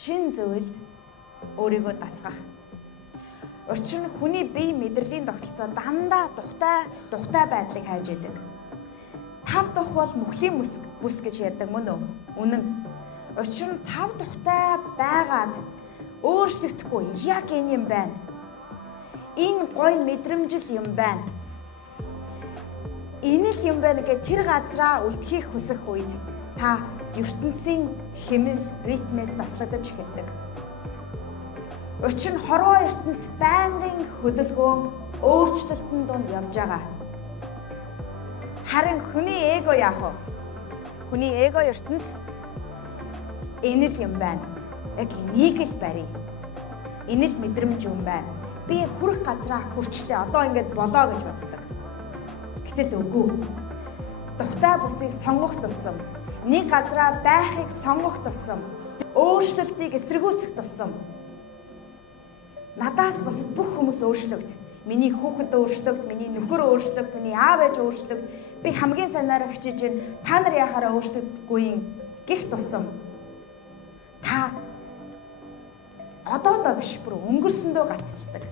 шин зөвлөлд өөрийгөө дасгах. Учир нь хүний бие мэдрэлийн тогтолцоо дандаа тухтай байдлыг хайж идэг. 5 дахь бол мөхлийн бүс гэж ярьдаг мөн үү? Үнэн. Учир нь 5 тухтай байгаад өөрчлөгдөхгүй яг энэ юм байна. Энэ гоё мэдрэмжил юм байна. Энэ л юм байна гэж тэр газраа үлдэхийг хүсэх үед та ертөнцийн хэмнэл ритмээс таслагдаж эхэлдэг. Учир нь хорвоо ертөнц байнгын хөдөлгөөн өөрчлөлтөнд донд явж байгаа. Харин хүний эго яах вэ? Хүний эго ертөнц энэ л юм байна. Яг энийг л барь. Энэ л мэдрэмж юм байна. Би хүрэх газраа хүрчлээ. Одоо ингэж болоо гэж боддог. Гэтэл үгүй. Тухтай бусыг сонгох тусам, нэг газраа байхыг сонгох тусам, өөрчлөлтийг эсэргүүцэх тусам надаас бусад бүх хүмүүс өөрчлөгд. Миний хүүхэд өөрчлөгд, миний нөхөр өөрчлөгд, миний аав ээж өөрчлөгд. Би хамгийн санаараа хичээж байна. Та нар яхаараа өөрчлөгдөхгүй юм гэх тусам та одоо биш бүр өнгөрсөндөө гацчихдаг.